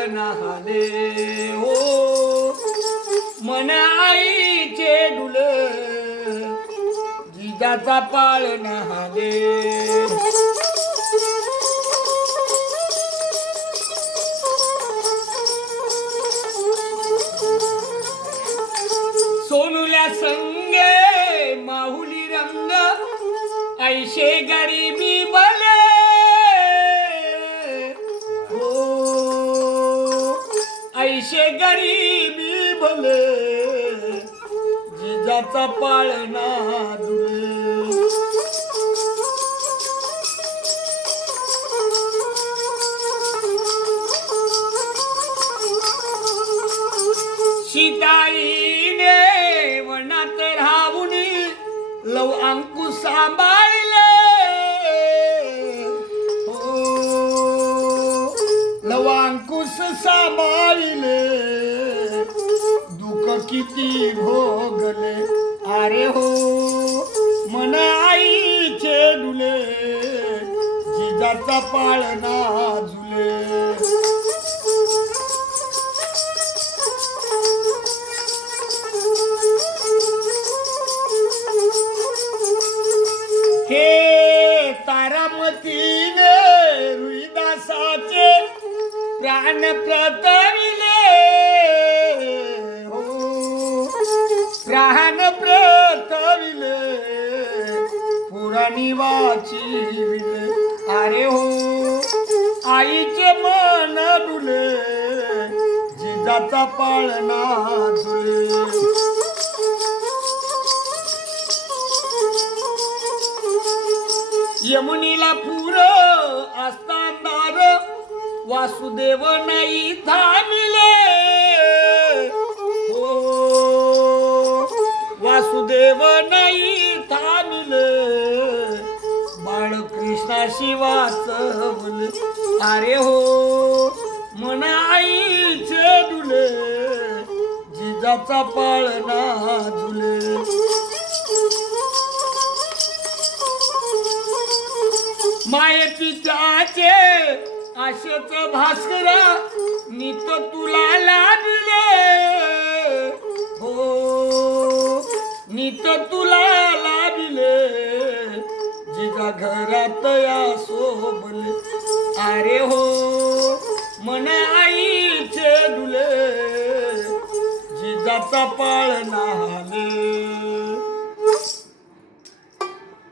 पाळणाले हो मन आईचे डुल जिजाचा पाळणाले सोनुल्या संगे माहुली रंग ऐशे गरीबी बले हो ऐशे गरीबी भले जिजाचा पाळणा दुले सीताईने वनात राहून लव अंकुश सांभाळले हो लव अंकुश सांभाळले दुःख किती भोगले अरे हो मन आईचे डुले जिजाचा पाळणा झुले हे तारामतीने रुईदासाचे प्राण प्रतविले हो प्राण प्रतविले पुराणी वाचिले अरे हो आईचे मन डुले जिजाचा पाळणा झुले यमुनीला पूर असतांदार वासुदेव नाही थांबले हो वासुदेव नाही थांबले बाळकृष्णाशी वाचवले अरे हो मन आईचे डुले जिजाचा पाळणा झुले माये पित्याचे आशेच भास्करा नित तुला लाभले हो नित तुला लाभले जिजा घरात या सोबले अरे हो मन आईचे डुले जिजाचा पाळणा हाले